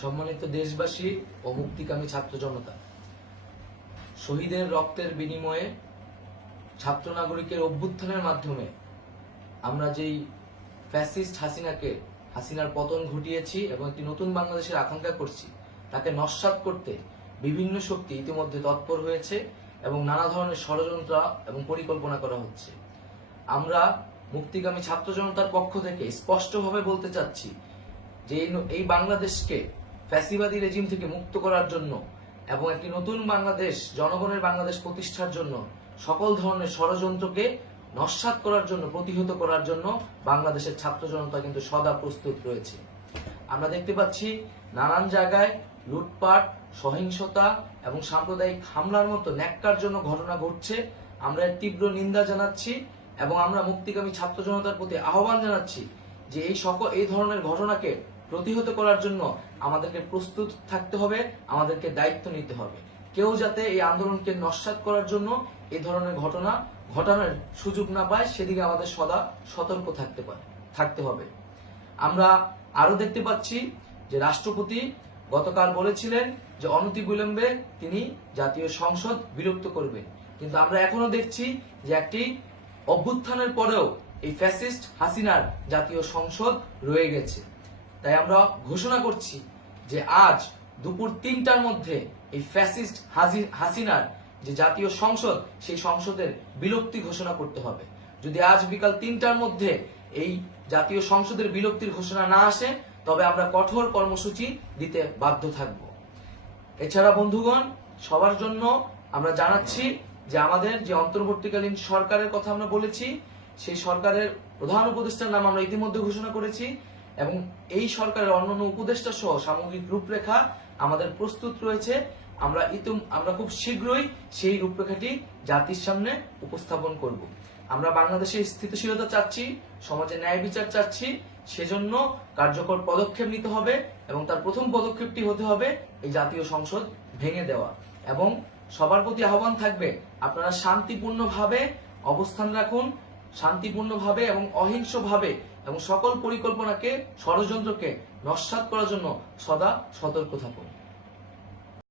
সম্মানিত দেশবাসী ও মুক্তিকামী ছাত্র জনতা, শহীদের রক্তের বিনিময়ে ছাত্র নাগরিকের অভ্যুত্থানের মাধ্যমে আমরা যেই ফ্যাসিস্ট হাসিনার পতন ঘটিয়েছি এবং একটি নতুন বাংলাদেশের আকাঙ্ক্ষা করছি, তাকে নস্যাৎ করতে বিভিন্ন শক্তি ইতিমধ্যে তৎপর হয়েছে এবং নানা ধরনের ষড়যন্ত্র এবং পরিকল্পনা করা হচ্ছে। আমরা মুক্তিকামী ছাত্র জনতার পক্ষ থেকে স্পষ্টভাবে বলতে চাচ্ছি যে এই বাংলাদেশকে ফ্যাসিবাদী রেজিম থেকে মুক্ত করার জন্য এবং একটি নতুন বাংলাদেশ, জনগণের বাংলাদেশ প্রতিষ্ঠার জন্য সকল ধরনের ষড়যন্ত্রকে নস্যাৎ করার জন্য, প্রতিহত করার জন্য বাংলাদেশের ছাত্র জনতা কিন্তু সদা প্রস্তুত রয়েছে। আমরা দেখতে পাচ্ছি নানান জায়গায় লুটপাট, সহিংসতা এবং সাম্প্রদায়িক হামলার মতো ন্যাক্কারজনক ঘটনা ঘটছে। আমরা এর তীব্র নিন্দা জানাচ্ছি এবং আমরা মুক্তিকামী ছাত্র জনতার প্রতি আহ্বান জানাচ্ছি যে এই ধরনের ঘটনাকে প্রতিহত করার জন্য আমাদেরকে প্রস্তুত থাকতে হবে, আমাদেরকে দায়িত্ব নিতে হবে। কেউ যাতে এই আন্দোলনকে নস্যাৎ করার জন্য এই ধরনের ঘটনা ঘটানোর সুযোগ না পায়, সেদিকে আমাদের সদা সতর্ক থাকতে হবে। আমরা আরো দেখতে পাচ্ছি যে রাষ্ট্রপতি গতকাল বলেছিলেন যে অনতিবিলম্বে তিনি জাতীয় সংসদ বিলুপ্ত করবেন, কিন্তু আমরা এখনো দেখছি যে একটি অভ্যুত্থানের পরেও এই ফ্যাসিস্ট হাসিনার জাতীয় সংসদ রয়ে গেছে। তাই আমরা ঘোষণা করছি যে আজ দুপুর ৩টার মধ্যে এই ফ্যাসিস্ট হাসিনার যে জাতীয় সংসদ, সেই সংসদের বিলুপ্তি ঘোষণা করতে হবে। যদি আজ বিকাল ৩টার মধ্যে এই জাতীয় সংসদের বিলুপ্তির ঘোষণা না আসে, তবে আমরা কঠোর কর্মসূচি দিতে বাধ্য থাকব। এছাড়া বন্ধুগণ, সবার জন্য আমরা জানাচ্ছি যে আমাদের যে অন্তর্বর্তীকালীন সরকারের কথা আমরা বলেছি, সেই সরকারের প্রধান উপদেষ্টার নাম আমরা ইতিমধ্যে ঘোষণা করেছি এবং এই সরকারের অন্যান্য উপদেষ্টা সহ সামগ্রিক রূপরেখা আমাদের প্রস্তুত রয়েছে। আমরা খুব শীঘ্রই সেই রূপরেখাটি জাতির সামনে উপস্থাপন করব। আমরা বাংলাদেশে স্থিতিশীলতা চাচ্ছি, সমাজে ন্যায় বিচার চাচ্ছি, সেজন্য কার্যকর পদক্ষেপ নিতে হবে এবং তার প্রথম পদক্ষেপটি হতে হবে এই জাতীয় সংসদ ভেঙে দেওয়া। এবং সবার প্রতি আহ্বান থাকবে, আপনারা শান্তিপূর্ণভাবে অবস্থান রাখুন, শান্তিপূর্ণভাবে এবং অহিংসভাবে এবং সকল পরিকল্পনাকে, ষড়যন্ত্রকে নস্যাৎ করার জন্য সদা সতর্ক থাকুন।